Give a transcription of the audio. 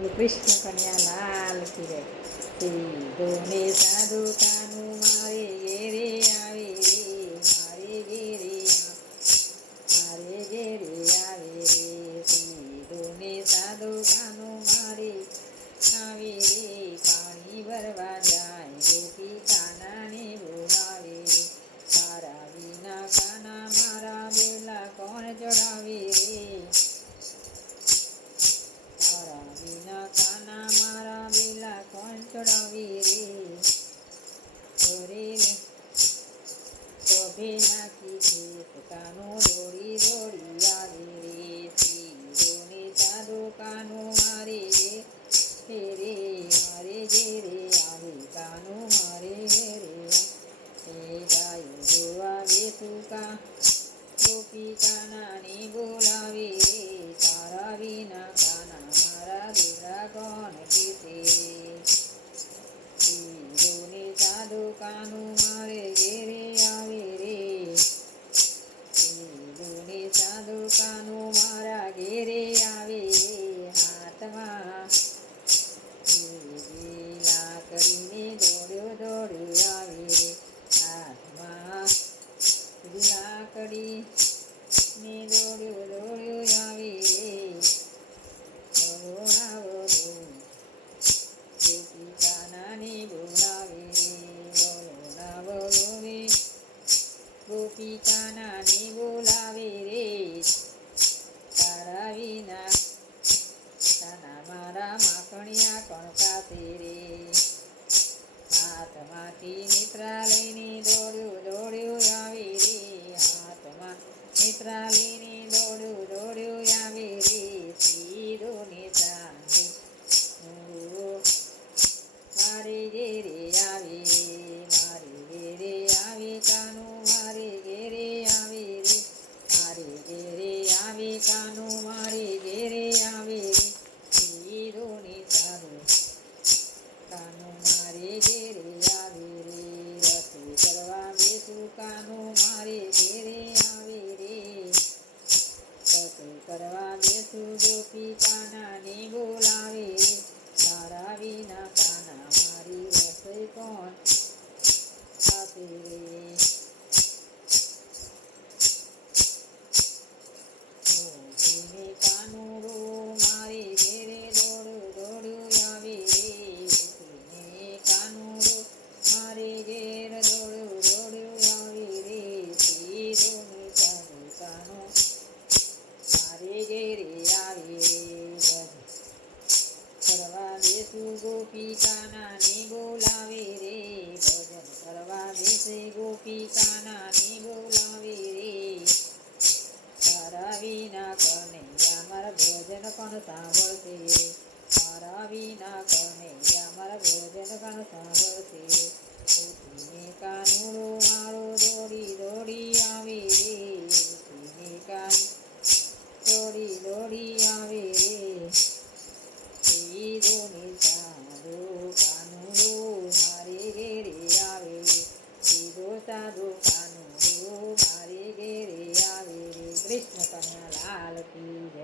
કૃષ્ણ કન્યા લાલ કી જય. સીધોને સાધુ કાનું મારે ઘેરે આવે રે, મારે ઘેરે મારે ઘેરે આવે રે. સીધોને સાધુ કાનું મારે આવે રે, પાણી ભરવા જાય ગોપી કાનાને બોલાવે રે. તારા વિના કાના મારા બેલા કોણ ચડાવે રે, તારા વિના કાના મારા બેલા કોણ ચડાવે રે. તોભે નાખી ખેત કાનું દોડી દોડી આવે રે. સીધોને સાધુ કાનું મારે ઘેરે મારે ઘેરે આવે, કાનું મારે ઘેરે એ ગાયો જોવા બેસું કા ગોપી કાનાને બોલાવે રે. તારા વિના કાના મારા બેલા કોણ કીધે રે. સીધોને સાધુ કાનું મારે ઘેરે આવે રે, સીધોને સાધુ કાનું મારા ઘેરે આવે રે. હાથમાં લાકડીને દોડ્યો દોડ્યો આવે રે, હાથમાં લાકડી ને દોડ્યો દોડ્યો આવે રે. બોલાવો ગોપી કાનાને બોલાવે રે, બોલાવો રે ગોપી કાનાને બોલાવે રે. તારા વિના કાના મારા માખણિયા કોણ કાપે રે. હાથમાંથી નેત્રા લઈને દોડ્યો દોડ્યો આવે રે, હાથમાં નેત્રા લઈને દોડ્યો દોડ્યો આવે રે. સીધોને સાધુ મારે ઘેરે આવે રે, મારે ઘેરે આવે કાનું મારે ઘેરે આવે રે, મારે ઘેરે આવે કાનું મારે ઘેરે આવે રે. સીધોને સાધુ કાનું મારે ઘેરે આવે રે, રસોઈ કરવા બેસું કાનું મારે ઘેરે આવે રે. રસોઈ કરવા બેસું ગોપી કાનાને બોલાવે રે. તારા વિના કાના મારી રસોઈ કોણ આપે રે. મોતીને કાનું રો મારે ઘેરે દોડ્યું દોડ્યું આવે રે. મોતીને કાનું રો મારે ઘેર દોડ્યું દોડ્યું આવે રે. સીધોને સાધુ કાનું મારે ઘેરે આવે રે. કરવા બેસું ગોપી કાનાને બોલાવે રે, ભજન કરવા બેસે ગોપી કાનાને બોલાવે રે. તારા વિના કનૈયા મારા ભજન કોણ સાંભળશે રે, તારા વિના કનૈયા મારા ભજન કોણ સાંભળશે રે. ઉઠીને કાનું